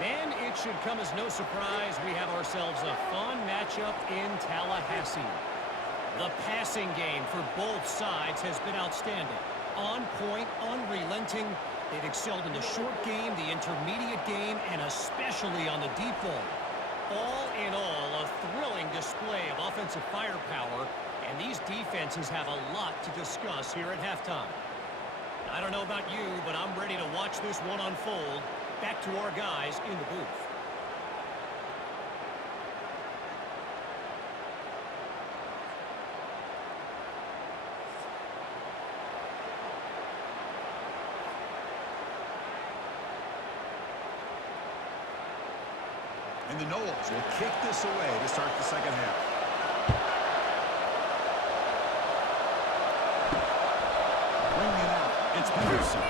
Man, it should come as no surprise we have ourselves a fun matchup in Tallahassee. The passing game for both sides has been outstanding. On point, unrelenting. They've excelled in the short game, the intermediate game, and especially on the deep ball. All in all, a thrilling display of offensive firepower, and these defenses have a lot to discuss here at halftime. I don't know about you, but I'm ready to watch this one unfold. Back to our guys in the booth. And the Noles will kick this away to start the second half. Bringing it out, it's Henderson.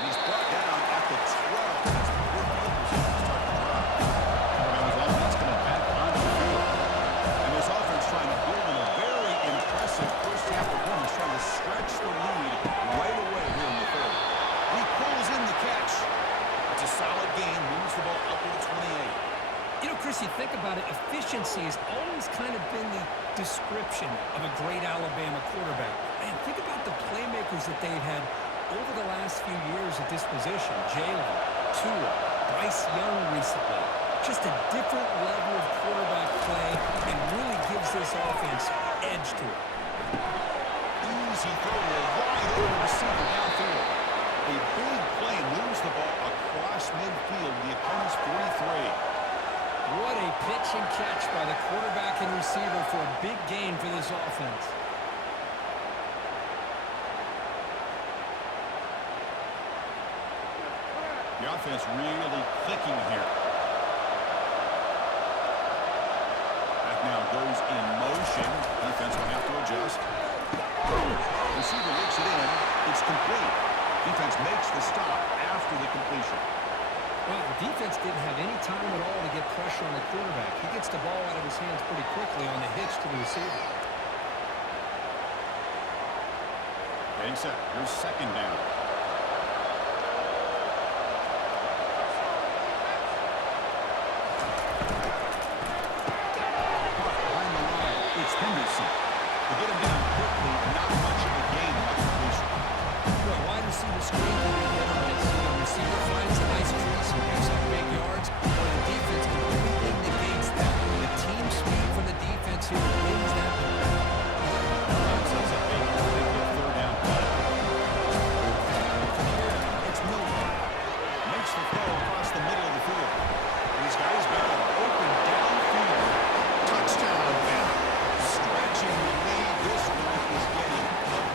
And he's brought down at the 12 as the field position start to drop. And his offense coming back onto the field. And this offense trying to build on a very impressive first half performance, trying to stretch the lead right away here in the third. He pulls in the catch. It's a solid game, moves the ball up to the 28. You know, Chris, you think about it, efficiency has always kind of been the description of a great Alabama quarterback. Man, think about the playmakers that they've had over the last few years at this position. Jalen, Tua, Bryce Young recently. Just a different level of quarterback play and really gives this offense edge to it. Easy throw, wide open receiver downfield. A big play moves the ball across midfield to the opponent's 43. What a pitch and catch by the quarterback and receiver for a big gain for this offense. The offense really clicking here. That now goes in motion. Defense will have to adjust. Receiver looks it in. It's complete. Defense makes the stop after the completion. Well, the defense didn't have any time at all to get pressure on the quarterback. He gets the ball out of his hands pretty quickly on the hitch to the receiver. Getting set. Here's second down. Behind the line, it's Henderson. To get him down quickly, not much of a gain on the completion. Well, wide receiver screen can be hit or miss. The receiver finds a nice crease and picks up big yards, or the defense completely negates that. The team speed from the defense here wins that play. Sets up a third down play. From here, it's Miller. Makes the throw across the middle of the field. These guys got an open downfield. Touchdown, Alabama. Stretching the lead this one is getting up.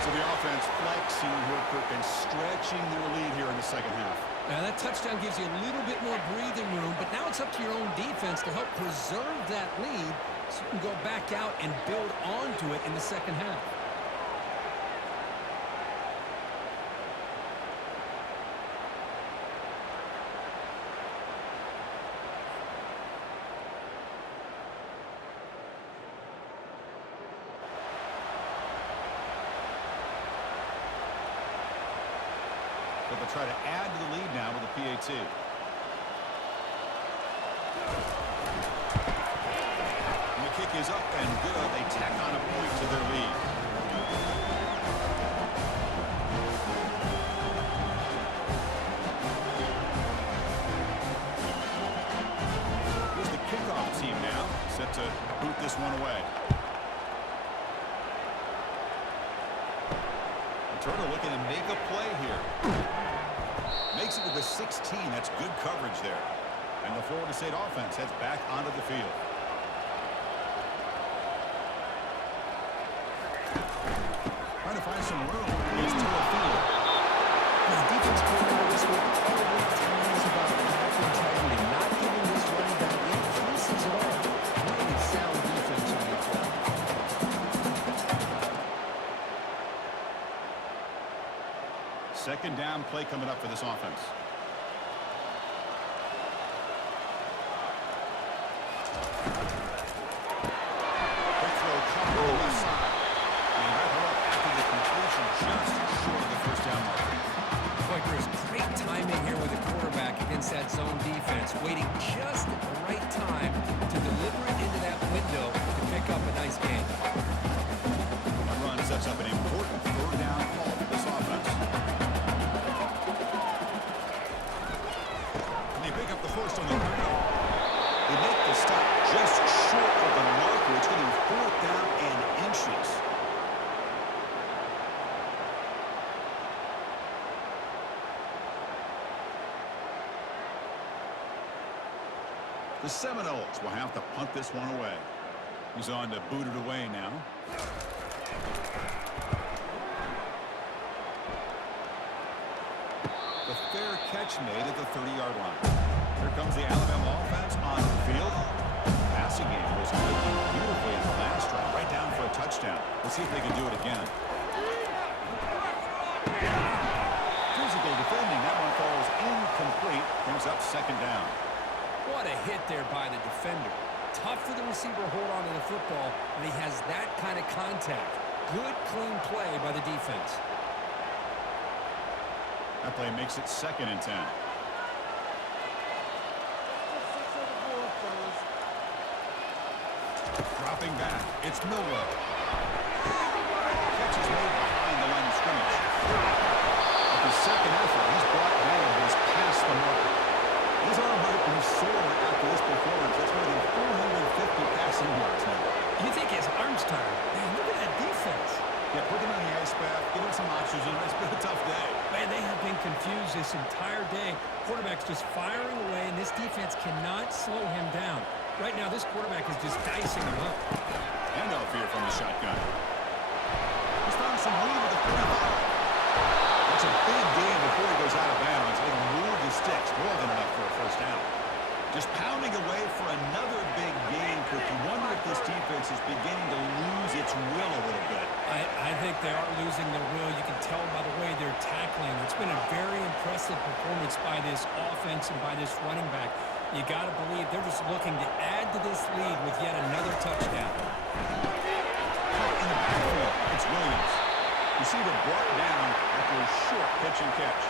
So the offense flexing here, Kirk, and stretching their lead here in the second half. Now, that touchdown gives you a little bit more breathing room, but now it's up to your own defense to help preserve that lead so you can go back out and build onto it in the second half. But they'll try to add to the lead now with a PAT. And the kick is up and good. They tack on a point to their lead. Here's the kickoff team now, set to boot this one away. Turner looking to make a play here. Makes it to the 16. That's good coverage there. And the Florida State offense heads back onto the field. Trying to find some room. It's to a field. The defense coordinator this week probably tells about back integrity, not giving this running back any fleeces at all. Really sound defense on the play. Second down play coming up for this offense. Quick throw coming to the left side. And wrap her up after the completion just short of the first down mark. Boy, there's great timing here with the quarterback. that zone defense, waiting just at the right time to deliver it into that window to pick up a nice gain. That run sets up an important third down call for this offense. And they pick up the first on the ground. They make the stop just short of the marker. It's getting fourth down and inches. The Seminoles will have to punt this one away. He's on to boot it away now. The fair catch made at the 30-yard line. Here comes the Alabama offense on the field. Passing game was clicking beautifully in the last drive, right down for a touchdown. Let's see if they can do it again. Physical defending. That one falls incomplete. Brings up second down. What a hit there by the defender. Tough for the receiver to hold on to the football when he has that kind of contact. Good, clean play by the defense. That play makes it 2nd and 10. Dropping back, it's Miller. Catch is made behind the line of scrimmage. With his second effort, he's brought down, but he's past the mark. His arm might be sore after this performance. That's more than 450 passing yards now. You think his arm's tired? Man, look at that defense. Yeah, put him on the ice bath, give him some oxygen. It's been a tough day. Man, they have been confused this entire day. Quarterback's just firing away, and this defense cannot slow him down. Right now, this quarterback is just dicing him up. Handoff here from the shotgun. He's found some lead at the 45. That's a big gain before he goes out of bounds. It'll move the sticks more than enough for a first down. Just pounding away for another big gain. Could you wonder if this defense is beginning to lose its will a little bit? I think they are losing their will. You can tell by the way they're tackling. It's been a very impressive performance by this offense and by this running back. You got to believe they're just looking to add to this lead with yet another touchdown. In the backfield, it's Williams. Receiver brought down after a short pitch and catch.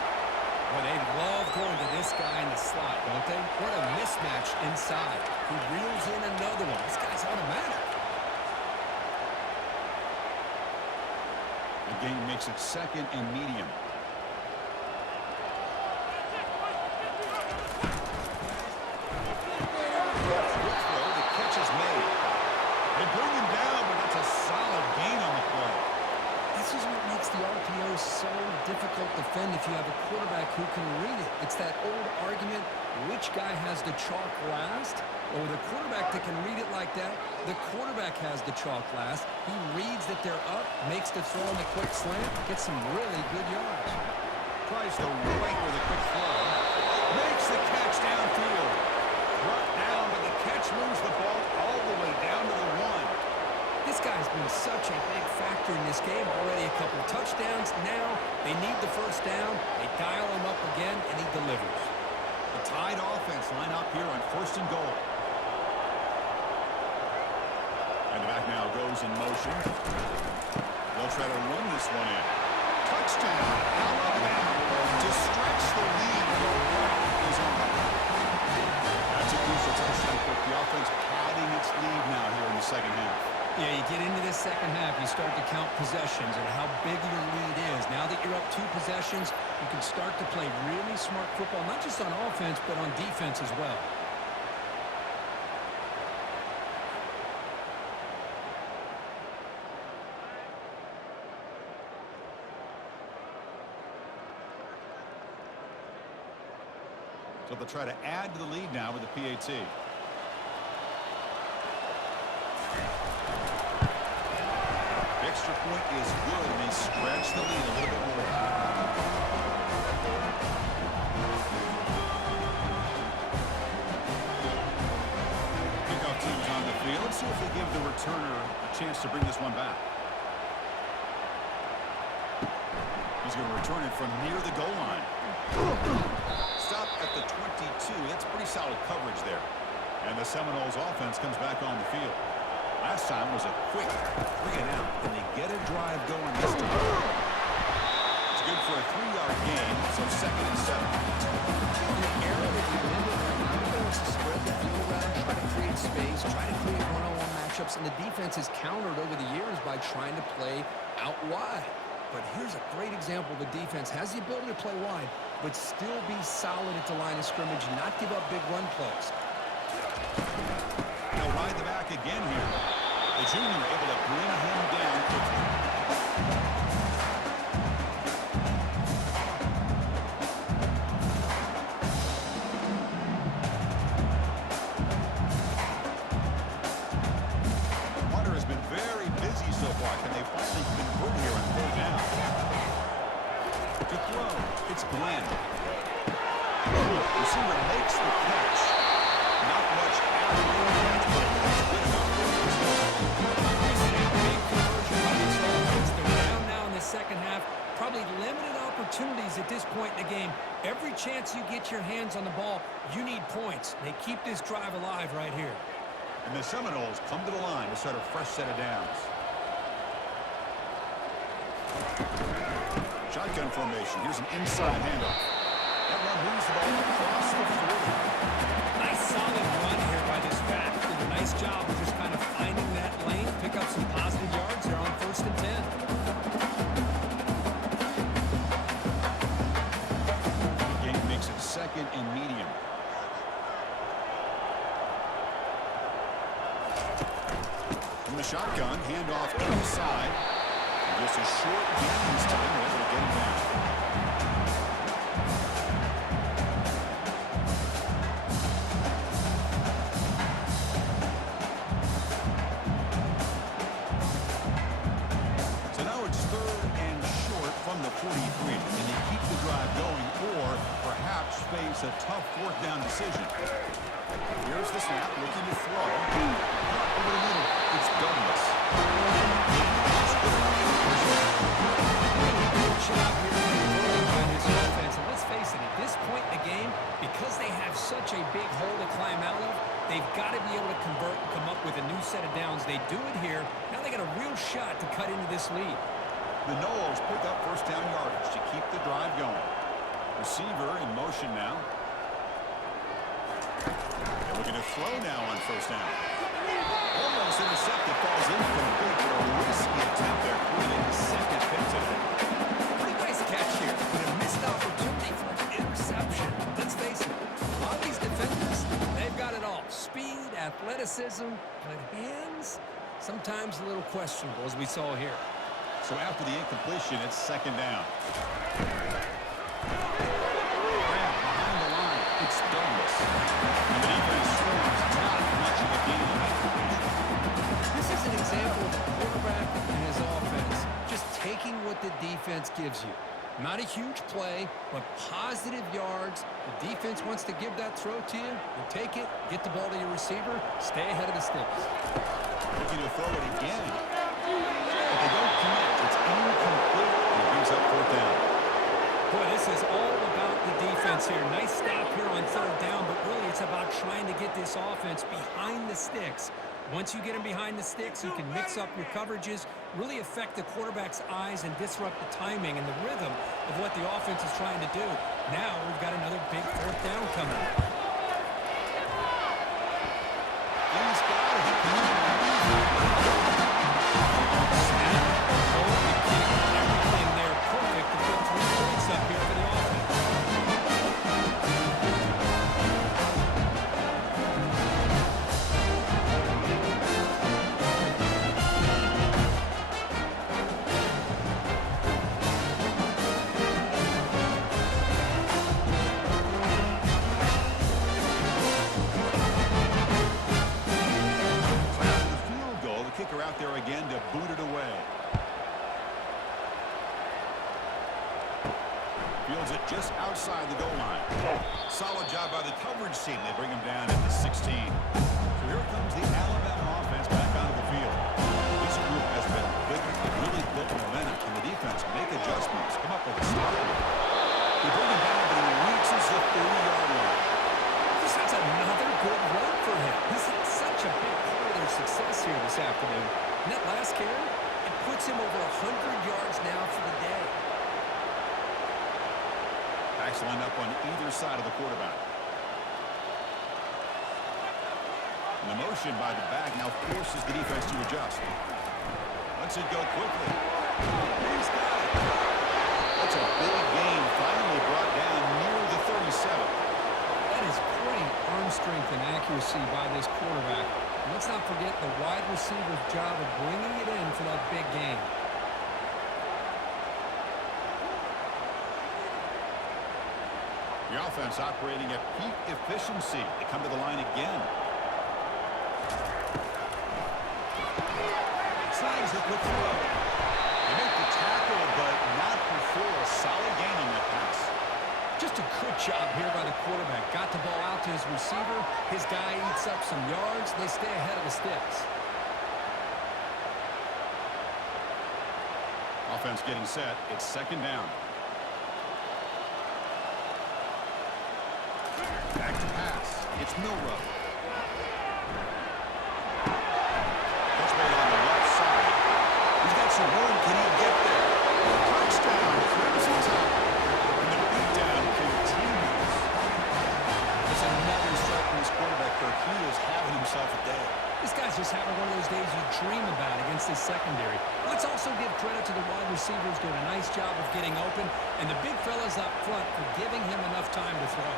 Well, they love going to this guy in the slot, don't they? What a mismatch inside. He reels in another one. This guy's automatic. The game makes it 2nd and medium. The catch is made. They bring him down, but it's a solid gain on the play. This is what makes the RPO so difficult to defend if you have a quarterback who can read it. It's that old argument, which guy has the chalk last? Well, with a quarterback that can read it like that, the quarterback has the chalk last. He reads that they're up, makes the throw on the quick slant, gets some really good yards. Tries the right with a quick throw. Makes the catch downfield. Brought down, but the catch moves the ball all the way down to the 1. This guy's been such a big factor in this game. Already a couple touchdowns. Now they need the first down. They dial him up again, and he delivers. The Tide offense line up here on 1st and goal. And the back now goes in motion. They'll try to run this one in. Touchdown, Alabama, to stretch the lead. The run is on. That's a crucial touchdown for the offense padding its lead now here in the second half. Yeah, you get into this second half, you start to count possessions and how big your lead is. Now that you're up 2 possessions, you can start to play really smart football, not just on offense, but on defense as well. So they'll try to add to the lead now with the PAT. Extra point is good, and they stretch the lead a little bit more. Kickoff team's on the field. Let's see if they give the returner a chance to bring this one back. He's going to return it from near the goal line. Stop at the 22. That's pretty solid coverage there. And the Seminoles offense comes back on the field. Last time was a quick 3 and out. Can they get a drive going this time? It's good for a 3-yard gain. So 2nd and 7. The era that we live in right now, everybody wants to spread the field around, try to create space, try to create one-on-one matchups, and the defense has countered over the years by trying to play out wide. But here's a great example. The defense has the ability to play wide, but still be solid at the line of scrimmage, not give up big run plays. They'll ride the back again here. The junior able to bring him down quickly. Hunter has been very busy so far. Can they finally convert here on 3rd down? To throw, it's Glenn. Receiver makes the catch. Not much after the catch, but it's good enough. This is a big conversion by this offense. They're down now in the second half. Probably limited opportunities at this point in the game. Every chance you get your hands on the ball, you need points. They keep this drive alive right here. And the Seminoles come to the line to start a fresh set of downs. Shotgun formation. Here's an inside handoff. That run moves the ball across the 40. Nice solid run here by this back. Did a nice job of just kind of finding that lane, pick up some positive yards there on 1st and 10. The game makes it 2nd and medium. From the shotgun, handoff inside. And just a short gain this time. They're able to get him down. So now it's 3rd and short from the 43. And they keep the drive going or perhaps face a tough 4th down decision. Here's the snap, looking to throw. Over the middle, it's Douglas. Good job here by this offense. And let's face it, at this point in the game, because they have such a big hole to climb out of, they've got to be able to convert and come up with a new set of downs. They do it here. Now they got a real shot to cut into this lead. The Noles pick up 1st down yardage to keep the drive going. Receiver in motion now. They're looking to throw now on 1st down. Almost intercepted, falls incomplete, but a risky attempt there. Really his 2nd pick today. Pretty nice catch here, but a missed opportunity for an interception. Let's face it, a lot of these defenders, they've got it all. Speed, athleticism, but hands, sometimes a little questionable, as we saw here. So after the incompletion, it's 2nd down. Behind the line, it's Douglas. And the defense scores not much of a gain on that completion. This is an example of a quarterback and his offense just taking what the defense gives you. Not a huge play, but positive yards. The defense wants to give that throw to you. You take it, get the ball to your receiver, stay ahead of the sticks. Looking to throw it again. But they don't connect. It's incomplete. He brings up 4th down. Boy, this is all about the defense here. Nice stop here on 3rd down, but really it's about trying to get this offense behind the sticks. Once you get him behind the sticks, you can mix up your coverages, really affect the quarterback's eyes and disrupt the timing and the rhythm of what the offense is trying to do. Now we've got another big 4th down coming up. And he's got it. Snap, hold, the kick, everything there perfect to put 3 points up here for the offense. Out there again to boot it away. Fields it just outside the goal line. Solid job by the coverage team. They bring him down at the 16. So here comes the Alabama offense back onto the field. This group has been clicking. They really built momentum. Can the defense make adjustments? Come up with a stop. They bring him down, but he reaches the 30-yard line. This is another good run for him. He's had such a big part of their success here this afternoon. And that last carry, it puts him over 100 yards now for the day. Backs line up on either side of the quarterback. And the motion by the back now forces the defense to adjust. Lets it go quickly. He's got it. That's a big gain, finally brought down near the 37. That is great arm strength and accuracy by this quarterback. And let's not forget the wide receiver's job of bringing it in for that big gain. The offense operating at peak efficiency. They come to the line again. Slides a quick throw. They make the tackle, but not before a solid gain on that pass. Just a good job here by the quarterback. Got the ball out to his receiver. His guy eats up some yards. They stay ahead of the sticks. Offense getting set. It's second down. Back to pass. It's Milrow. That's made on the left side. He's got some room. Can he get there? Touchdown. Crimson Tide. And the beatdown continues. There's another strike from this quarterback, Kirk. He is having himself a day. This guy's just having one of those days you dream about against this secondary. Let's also give credit to the wide receivers doing a nice job of getting open, and the big fellas up front for giving him enough time to throw.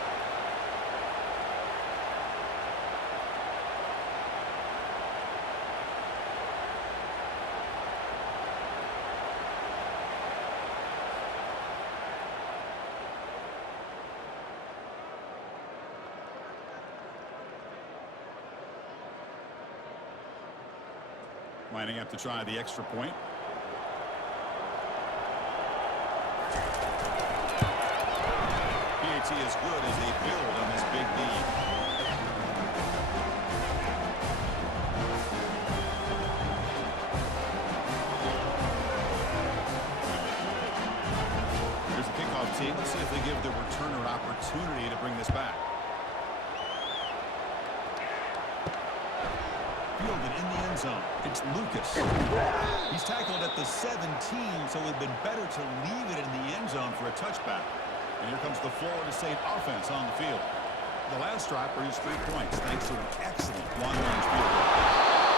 Lining up to try the extra point. PAT is good as they build on this big lead. Here's the kickoff team. Let's see if they give the returner an opportunity to bring this back. Fielded in the end zone. It's Lucas. He's tackled at the 17, so it would have been better to leave it in the end zone for a touchback. And here comes the Florida State offense on the field. The last drive produced 3 points thanks to an excellent long-range field goal.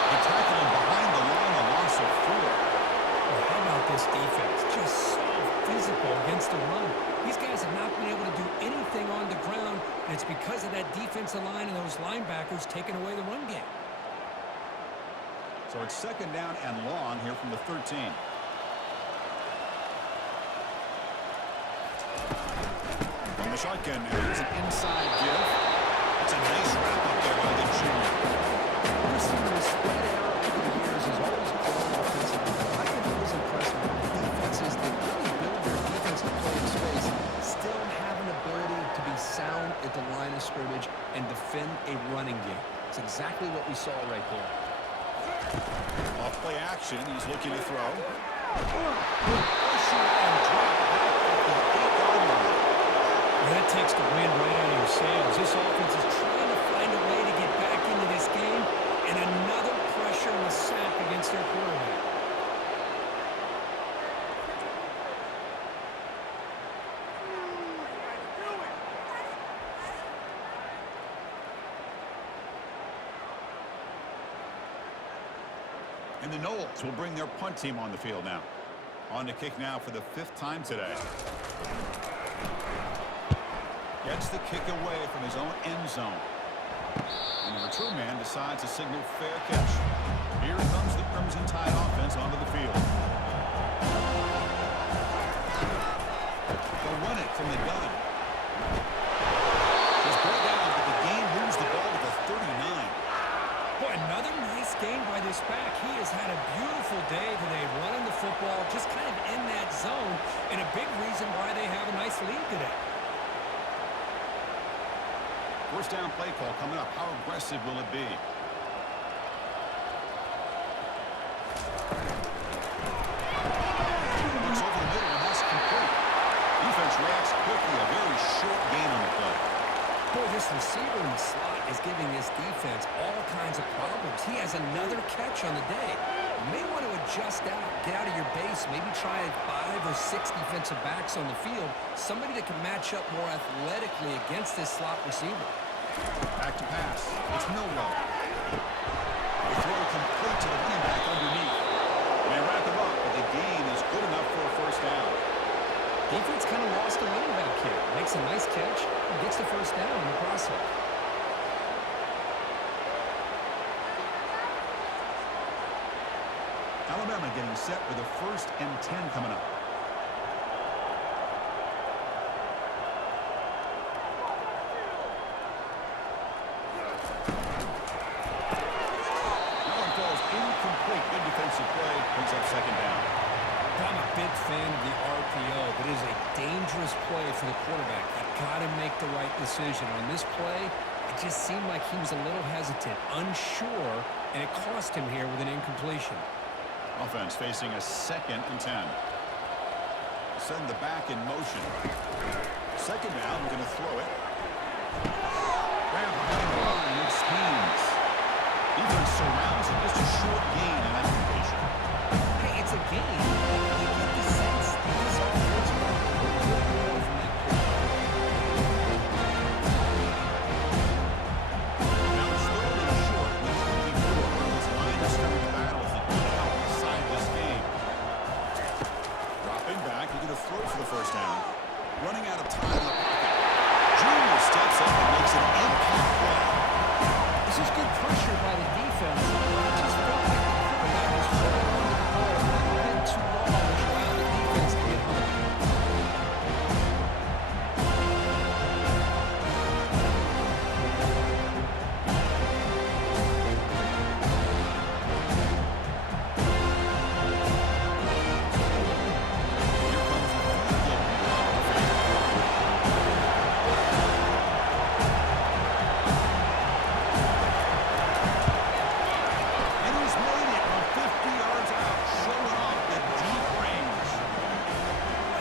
They tackled him behind the line, a loss of 4. Well, how about this defense? Just so physical against the run. These guys have not been able to do anything on the ground, and it's because of that defensive line and those linebackers taking away the run game. So it's second down and long here from the 13. From the shotgun, there's an inside give. It's a nice wrap up there by the junior. Receivers spread out over the years has always grown offensively. I think it was impressive with the defenses that really build their defense to play in space, still have an ability to be sound at the line of scrimmage and defend a running game. It's exactly what we saw right there. Off play action, he's looking to throw. That takes the wind right out of your sails. This offense is trying to find a way to get back into this game, and another pressure and a sack against their quarterback. And the Noles will bring their punt team on the field now. On to kick now for the 5th time today. Gets the kick away from his own end zone. And the return man decides to signal fair catch. Here comes the Crimson Tide offense onto the field. They'll run it from the gun. He's brought down, but the game moves the ball to the 39. Boy, another nice game by this back. He has had a beautiful day today running the football, just kind of in that zone, and a big reason why they have a nice lead today. First down play call coming up. How aggressive will it be? Looks over the middle, and that's complete. Defense reacts quickly. A very short gain on the play. Boy, this receiver in the slot is giving this defense all kinds of problems. He has another catch on the day. You may want to adjust out, get out of your base, maybe try 5 or 6 defensive backs on the field, somebody that can match up more athletically against this slot receiver. Back to pass. It's Millwell. The throw complete to the running back underneath. They wrap him up, but the gain is good enough for a first down. Defense kind of lost a running back here. Makes a nice catch and gets the first down in the process. Alabama getting set with a 1st and 10 coming up. That one falls incomplete. Good defensive play. Brings up 2nd down. I'm a big fan of the RPO, but it is a dangerous play for the quarterback. You've got to make the right decision. On this play, it just seemed like he was a little hesitant, unsure, and it cost him here with an incompletion. Offense facing a 2nd and 10. Send the back in motion. 2nd down, we're going to throw it. Grab behind the line, it schemes. Defense surrounds him, just a short gain in that location. Hey, it's a game. You get the sense that this offense will really grow from that play. Now it's 3rd and short with 24. His line of scrimmage battles that could help decide this game. Dropping back, he's going to throw for the first down. Running out of time in the pocket. Junior steps up and makes an impact play. This is good pressure by the defense. I just felt like the quarterback was holding on to the ball a little bit too long, which allowed the defense to get home. Here comes the field goal. And he's made it from 50 yards out, showing off the deep range.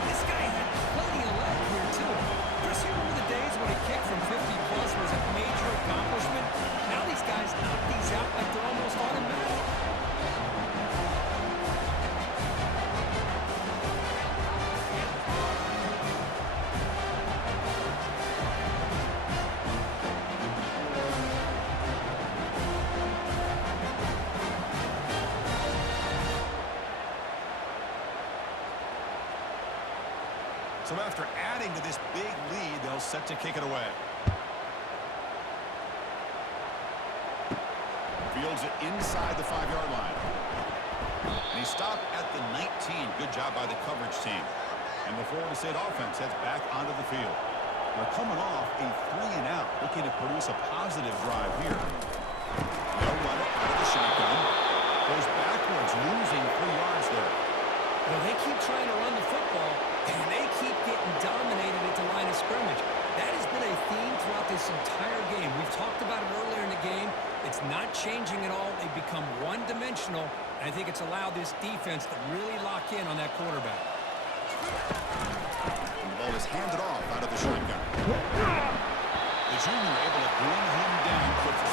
This guy had plenty of leg here, too. Chris, you remember the days when a kick from 50-plus was a major accomplishment? Now these guys knock these out like they're almost automatic. So after adding to this big lead, they'll set to kick it away. Fields it inside the 5-yard line. And he stopped at the 19. Good job by the coverage team. And the Florida State offense heads back onto the field. They're coming off a 3-and-out, looking to produce a positive drive here. They'll run it out of the shotgun. Goes backwards, losing 3 yards there. Well, they keep trying to run the football, and they keep getting dominated at the line of scrimmage. That has been a theme throughout this entire game. We've talked about it earlier in the game. It's not changing at all. They've become one-dimensional, and I think it's allowed this defense to really lock in on that quarterback. And the ball is handed off out of the shotgun. The junior able to bring him down quickly.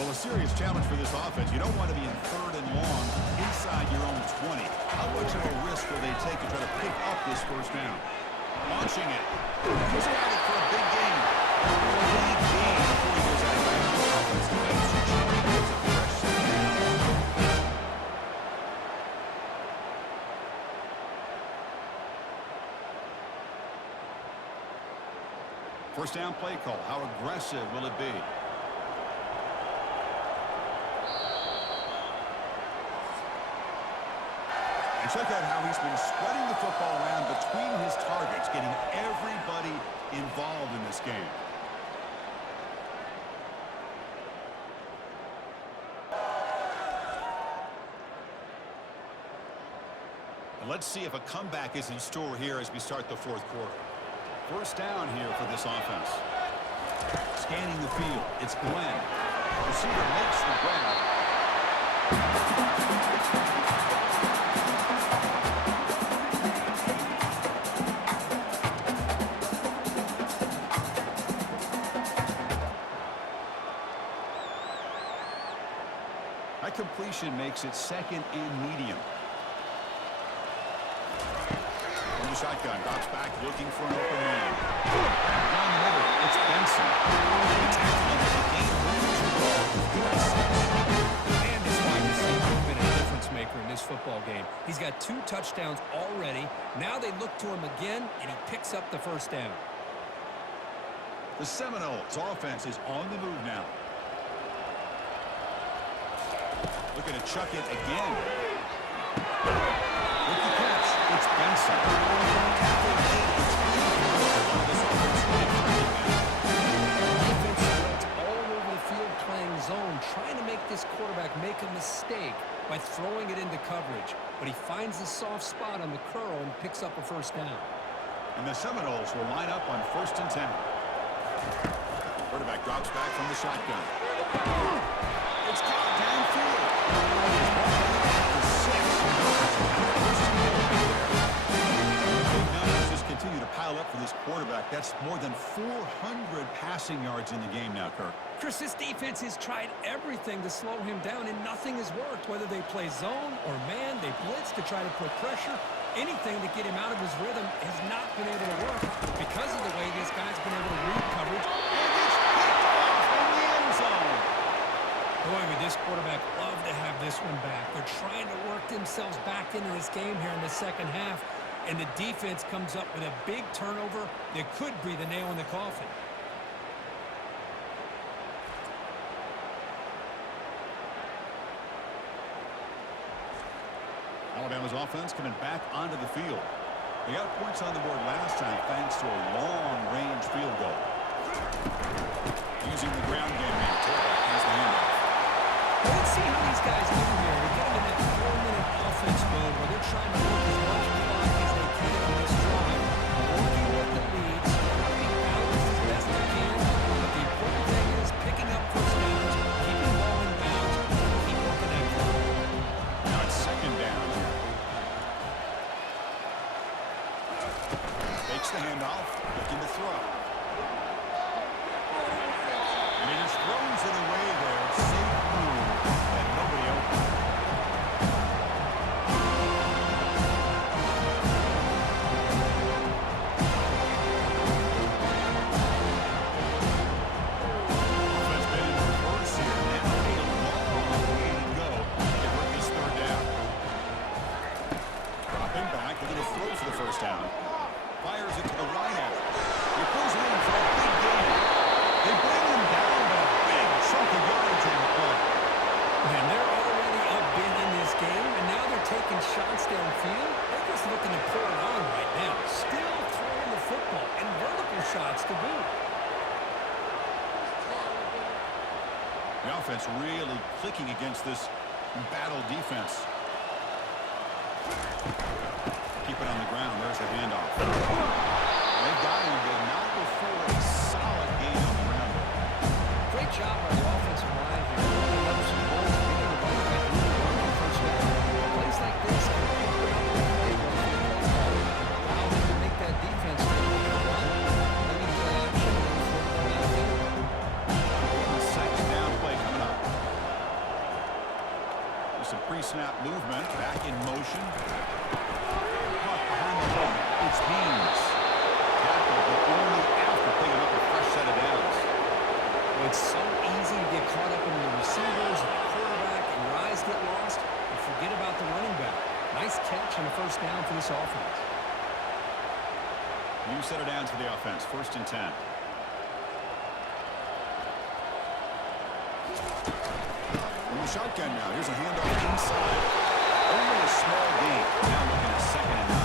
Well, a serious challenge for this offense. You don't want to be in 3rd and long inside your own 20. How much of a risk will they take to try to pick up this first down? Launching it. He's got it for a big gain. Big gain before he goes out of bounds. Offensive defense. It's a fresh snap. First down play call. How aggressive will it be? And check out how he's been spreading the football around between his targets, getting everybody involved in this game. And let's see if a comeback is in store here as we start the 4th quarter. First down here for this offense. Scanning the field, it's Glenn. Receiver makes the grab. That completion makes it 2nd and medium. From the shotgun, drops back looking for an open man. Down the middle, it's Benson. Tackling the game moves the ball. Man, this wide receiver has been a difference maker in this football game. He's got 2 touchdowns already. Now they look to him again, and he picks up the first down. The Seminoles offense is on the move now. Looking to chuck it again. With the catch, it's Benson. Tackle made. It's this offense Defense spreads all over the field playing zone, trying to make this quarterback make a mistake by throwing it into coverage. But he finds the soft spot on the curl and picks up a first down. And the Seminoles will line up on 1st and 10. Quarterback drops back from the shotgun. It's caught downfield. Big numbers just continue to pile up for this quarterback. That's more than 400 passing yards in the game now, Kirk. Chris, this defense has tried everything to slow him down, and nothing has worked. Whether they play zone or man, they blitz to try to put pressure. Anything to get him out of his rhythm has not been able to work because of the way this guy's been able to read coverage. And it's picked off in the end zone. Boy, would this quarterback love to have this one back. They're trying to work themselves back into this game here in the second half, and the defense comes up with a big turnover that could be the nail in the coffin. Alabama's offense coming back onto the field. They got points on the board last time thanks to a long-range field goal. Using the ground game now. Quarterback has the handoff. Let's see how these guys do here. We're getting in that 4-minute offense mode where they're trying to work as much clock as they can on this drive. Working with the leads, being balanced as best they can. But the important thing is picking up first downs, keeping the ball in bounds, and keep working that clock. Now it's 2nd down here. Takes the handoff, looking to throw. And he just throws it away there. Safe move, and nobody open. Offense been in reverse here. Now a long way to go to work this 3rd down. Dropping back, looking to throw for the first down. Fires it to the wideout. He pulls it in for a big gain. They bring him down, but a big chunk of yardage on the play. And they're already up big in this game, and now they're taking shots downfield. They're just looking to pour it on right now. Still throwing the football, and vertical shots to boot. The offense really clicking against this battle defense. Keep it on the ground. There's the handoff. They've got him, but not before a solid gain on the ground. Great job by the offensive line here. Picking up some goals and getting the running back really running on first down. Plays like this can be a great play for the play caller. Allow him to make that defense take a run. Maybe play action and then flip it out there. The 2nd down play coming up. There's some pre-snap movement. Back in motion. Caught behind the line. It's Haynes. Tackled, but only after picking up a fresh set of downs. It's so easy to get caught up in the receivers and the quarterback, and your eyes get lost and forget about the running back. Nice catch and a first down for this offense. New set of downs for the offense. 1st and 10. From the shotgun now. Here's a handoff inside. Only a small gain. Now looking at 2nd and 9.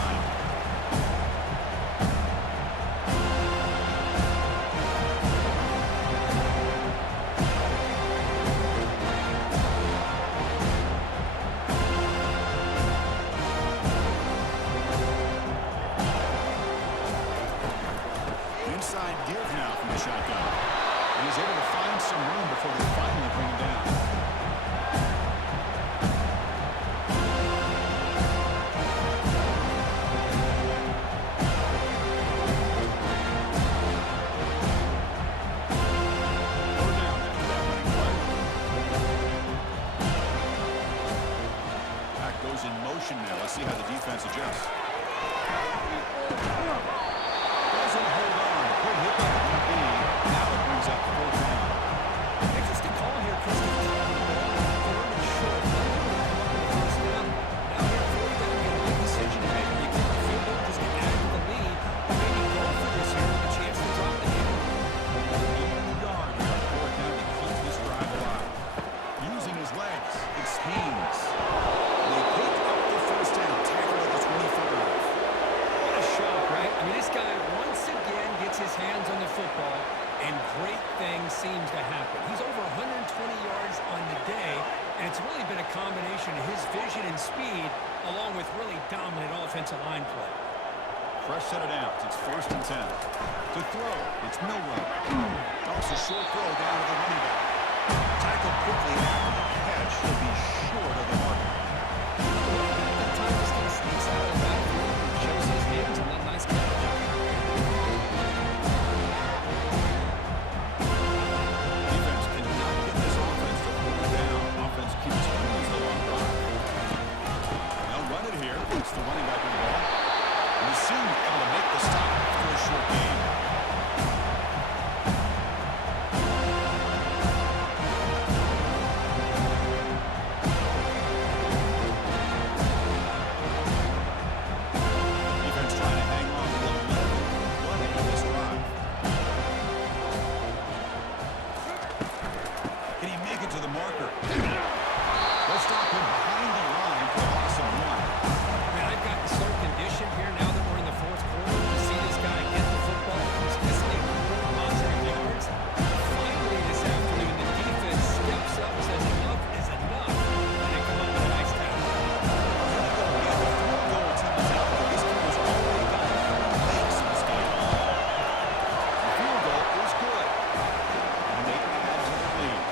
Inside give now from the shotgun. And he's able to find some room before they finally bring him down. Third down after that running play. adjust. Doesn't hold on. Good hit by the DB. Now it brings up 4th down. Interesting call here, Christian. Third and short. First down. Now here, 4th down. You got a big decision to make. You kick the field goal just to add to the lead. Maybe go for this here with a chance to drop the game. 80 yards on 4th down to keep this drive alive. Using his legs. It's Haynes. They pick up the 1st down. Tackle at the 25. What a shock, right? I mean, this guy once again gets his hands on the football, and great things seems to happen. He's over 120 yards on the day, and it's really been a combination of his vision and speed, along with really dominant offensive line play. Fresh set of downs. It's 1st and 10. To throw, it's Milrow. Dumps a short throw down to the running back. Tackled quickly after the catch. He'll be short of the mark. That time this thing sneaks out of the backfield, shows his hands, and then nice catch. Defense cannot get this offense to hold it down. Offense continues the long drive. They'll run it here. It's the running back with the ball. And he's soon able to make the stop after a short game. Defense trying to hang on to the 11 play in this drive. Can he make it to the marker? They'll stop him behind the line for a loss of 1. Man, I've gotten so conditioned here now that we're in the 4th quarter to see this guy get the football. He's missing positive yards. Finally this afternoon, the defense steps up, says enough is enough, and they come up with a nice tackle. The field goal attempt is out, but this team has already got 3 makes in this game. The field goal is good, and they add to the lead.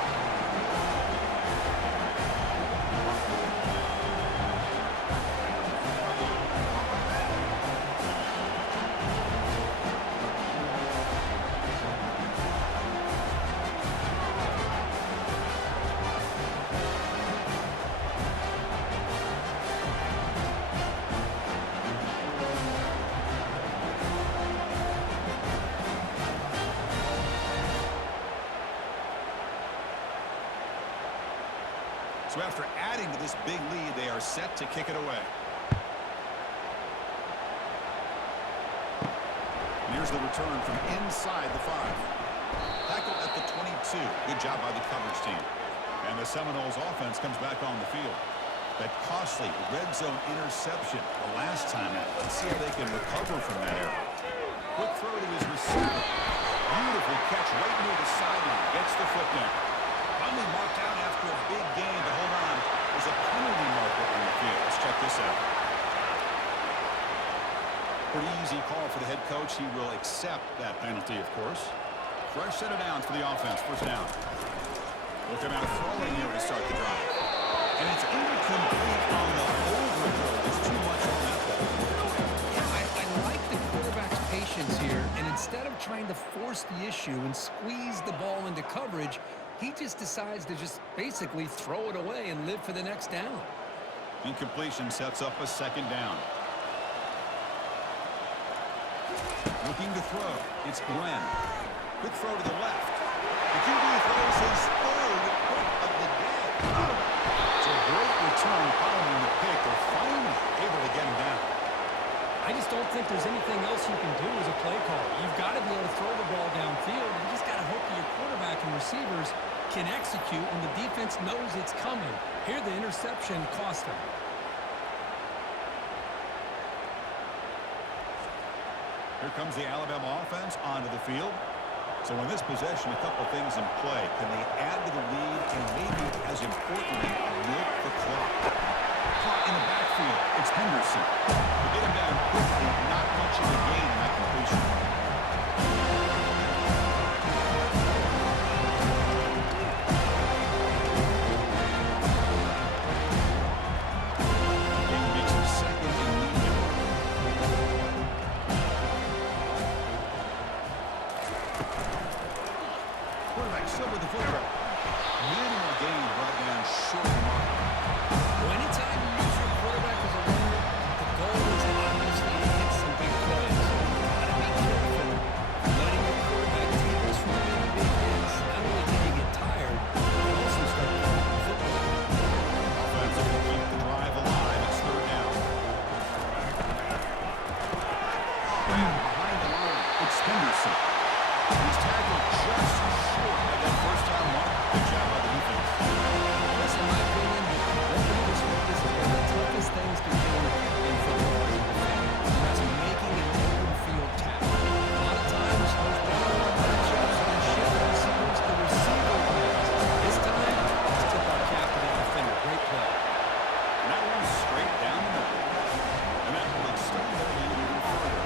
So after adding to this big lead, they are set to kick it away. And here's the return from inside the 5. Tackle at the 22. Good job by the coverage team. And the Seminoles offense comes back on the field. That costly red zone interception the last time out. Let's see how they can recover from that error. Quick throw to his receiver. Beautiful catch right near the sideline. Gets the foot down. Finally marked out after a big game, but hold on. There's a penalty marker on the field. Let's check this out. Pretty easy call for the head coach. He will accept that penalty, of course. Fresh set of downs for the offense. 1st down. Looking out throwing here to start the drive. And it's incomplete on the overthrow. There's too much on that ball. Yeah, I like the quarterback's patience here, and instead of trying to force the issue and squeeze the ball into coverage, he just decides to just basically throw it away and live for the next down. Incompletion sets up a 2nd down. Looking to throw. It's Glenn. Quick throw to the left. The QB throws his 3rd pick of the day. It's a great return following the pick. They're finally able to get him down. I just don't think there's anything else you can do as a play caller. You've got to be able to throw the ball downfield. You just got to hope that your quarterback and receivers can execute when the defense knows it's coming. Here, the interception cost him. Here comes the Alabama offense onto the field. So in this possession, a couple things in play. Can they add to the lead and maybe, as importantly, milk the clock? Caught in the backfield. It's Henderson. To get him down quickly, not much of a gain in that completion. Again, makes him 2nd and medium. Quarterback still with the football. Minimal gain brought down short of the mark. Well, anytime you use your quarterback as a runner, the goal is obviously hit some big plays. Gotta be careful letting your quarterback take too many big hits. Not only can you get tired, you can also start to fall the football. Offense will keep the drive alive. It's third down. Behind the line, it's Henderson. He's tackled just short of that first down mark. Good job by the defense. Listen, in my opinion, what we just wrote is one of the toughest things to do in football as a defender. That's making an open field tackle. A lot of times, those one-on-one matchups and shift receivers to receiver wins. This time, let's tip our cap to that defender. Great play. And that one's straight down the middle. And that will extend their lead even further.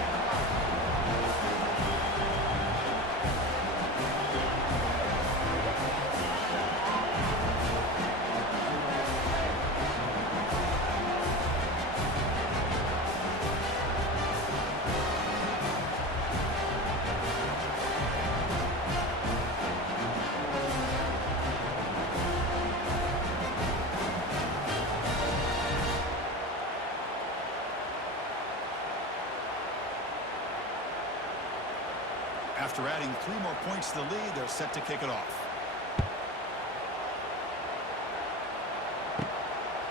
After adding 3 more points to the lead, they're set to kick it off.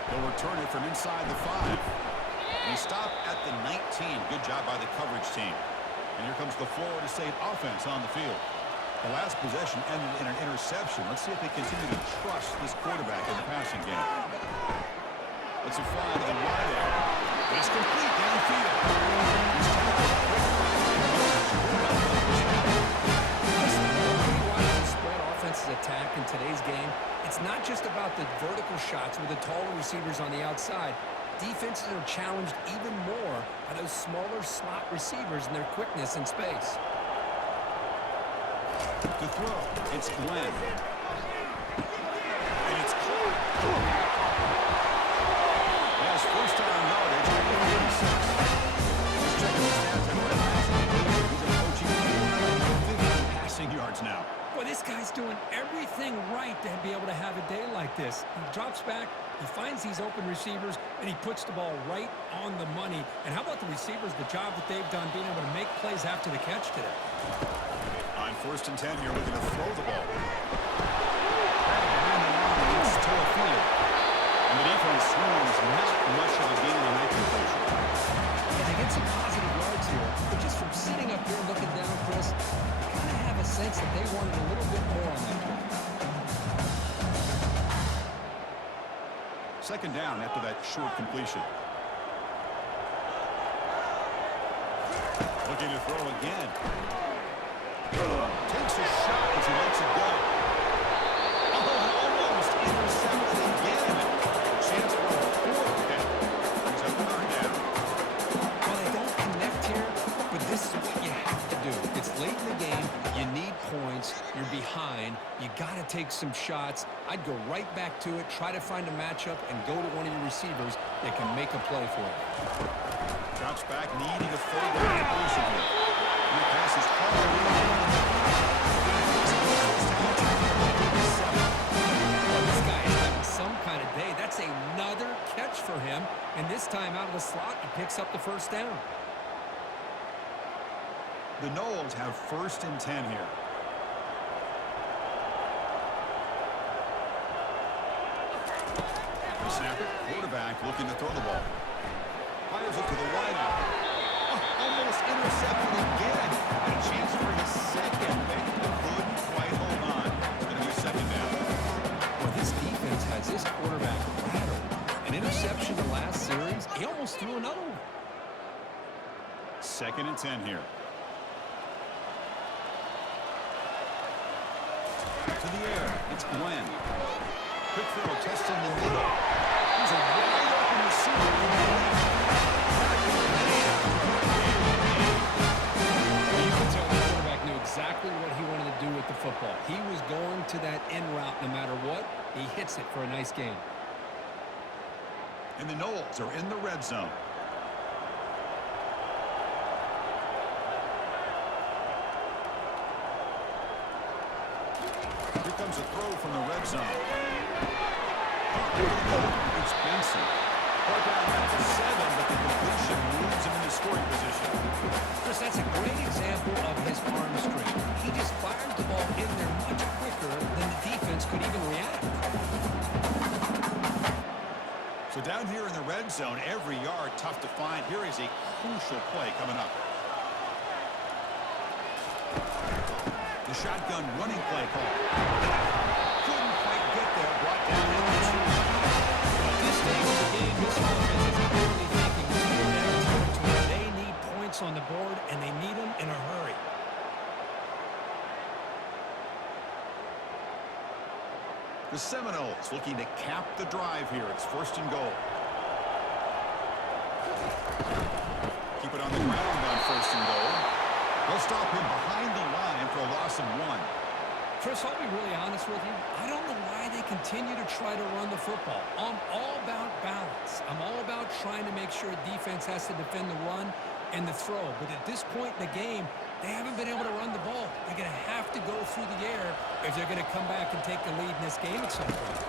They'll return it from inside the 5. And he stopped at the 19. Good job by the coverage team. And here comes the Florida State offense on the field. The last possession ended in an interception. Let's see if they continue to trust this quarterback in the passing game. It's a fly to the wide end. It's complete downfield. He's tackled quickly. Offense's attack in today's game, it's not just about the vertical shots with the taller receivers on the outside. Defenses are challenged even more by those smaller slot receivers and their quickness in space. To throw, it's Glenn. And it's caught. Has first down yardage at the 36. Just checking the stats after that passing. He's approaching 450 passing yards now. Boy, this guy's doing everything right to be able to have a day like this. He drops back, he finds these open receivers, and he puts the ball right on the money. And how about the receivers, the job that they've done being able to make plays after the catch today? On first and 10 here, looking to throw the ball. Behind the line, it's to a field. And the defense swarms not much of a gain on that completion. Yeah, they get some positive yards here, but just from sitting up here looking down, Chris, a sense that they wanted a little bit more on that play. Second down after that short completion. Looking to throw again. Takes a shot as he lets it go. Oh, almost intercepted again. Chance for a fourth down. He's a third down. Well, they don't connect here, but this is what you have to do. It's late in the game. You need points. You're behind. You got to take some shots. I'd go right back to it, try to find a matchup, and go to one of your receivers that can make a play for you. Drops back, needing a third down completion here. And the pass is all the way down. Well, this guy is having some kind of day. That's another catch for him. And this time out of the slot, he picks up the first down. The Noles have first and 10 here. The snapper, quarterback looking to throw the ball. Fires it to the wideout. Oh, almost intercepted again. And a chance for his second. They couldn't quite hold on. It's going to be second down. Well, this defense has this quarterback rattled. An interception the last series. He almost threw another one. Second and 10 here. To the air, it's Glenn. Quick throw, test in the middle. He's a wide open receiver. You can tell the quarterback knew exactly what he wanted to do with the football. He was going to that in route no matter what. He hits it for a nice gain. And the Noles are in the red zone. Here comes a throw from the red zone. It's Benson. Brought down at the 7, but the completion moves him into scoring position. Chris, that's a great example of his arm strength. He just fired the ball in there much quicker than the defense could even react. So down here in the red zone, every yard tough to find. Here is a crucial play coming up. The shotgun running play call. Couldn't quite get there. Brought down at the 2. At this stage of the game, this offense is clearly thinking two-down territory. They need points on the board, and they need them in a hurry. The Seminoles looking to cap the drive here. It's 1st and goal. Keep it on the ground on 1st and goal. They'll stop him behind the line for a loss of 1. Chris, I'll be really honest with you. I don't know why they continue to try to run the football. I'm all about balance. I'm all about trying to make sure defense has to defend the run and the throw. But at this point in the game, they haven't been able to run the ball. They're going to have to go through the air if they're going to come back and take the lead in this game at some point.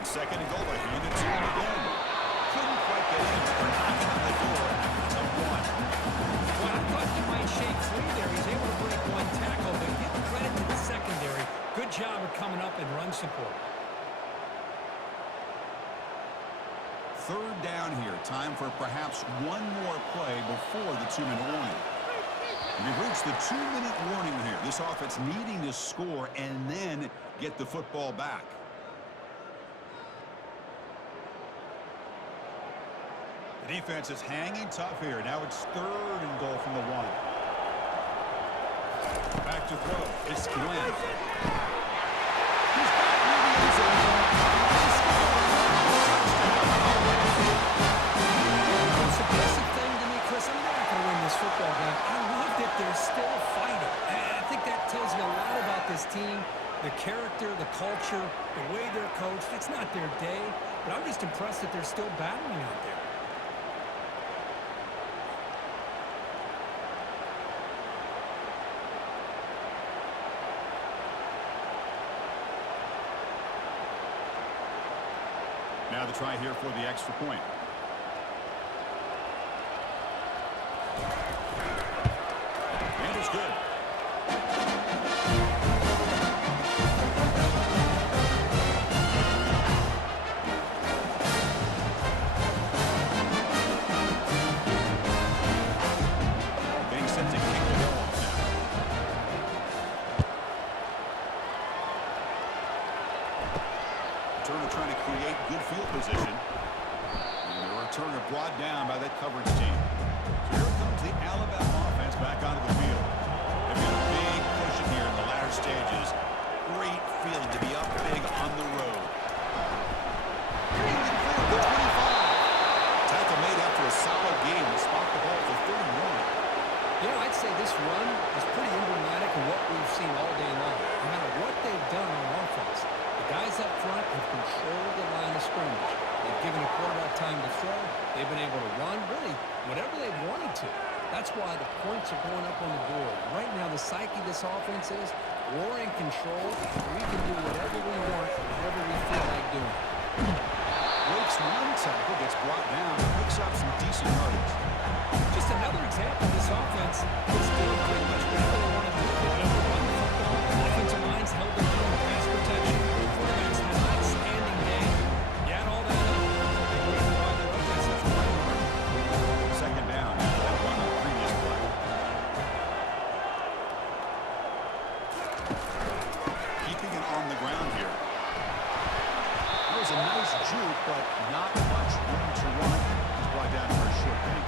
On 2nd and goal, they hand it to him again. Couldn't quite get in, but they're knocking on the door of 1. Well, I thought he might shake free there. He's able to break one tackle, but give credit to the secondary. Good job of coming up and run support. 3rd down here. Time for perhaps one more play before the 2-minute warning. We've reached the 2-minute warning here. This offense needing to score and then get the football back. The defense is hanging tough here. Now it's 3rd and goal from the 1. Back to throw. It's Glenn. He's got it in the end zone. It's a basic thing to me, Chris. I'm not going to win this football game. I love that they're still fighting. And I think that tells me a lot about this team, the character, the culture, the way they're coached. It's not their day, but I'm just impressed that they're still battling out there. Now the try here for the extra point. And it's good. Getting set to kick the ball off now. Turner trying to create good field position. And the returner brought down by that coverage team. So here comes the Alabama offense back onto the field. They've got a big cushion here in the latter stages. Great feeling to be up big on the road. The 25. Tackle made after a solid game to spot the ball for 31. You know, I'd say this run is pretty emblematic of what we've seen all day long. No matter what they've done on offense, the guys up front have controlled the line of scrimmage. They've given a quarterback time to throw. They've been able to run, really, whatever they've wanted to. That's why the points are going up on the board. Right now, the psyche of this offense is we're in control. We can do whatever we want, whatever we feel like doing. Breaks one tackle, gets brought down, picks up some decent yardage. Just another example of this offense is doing pretty much whatever they want to do. They want to run the football. Offensive lines held their own pass protection. Quarterbacks had an outstanding game. You add all that up, they reason why they're up by such a wide margin. 2nd down after that run on the previous play. Keeping it on the ground here. That was a nice juke, but not much room to run. He's brought down for a short gain.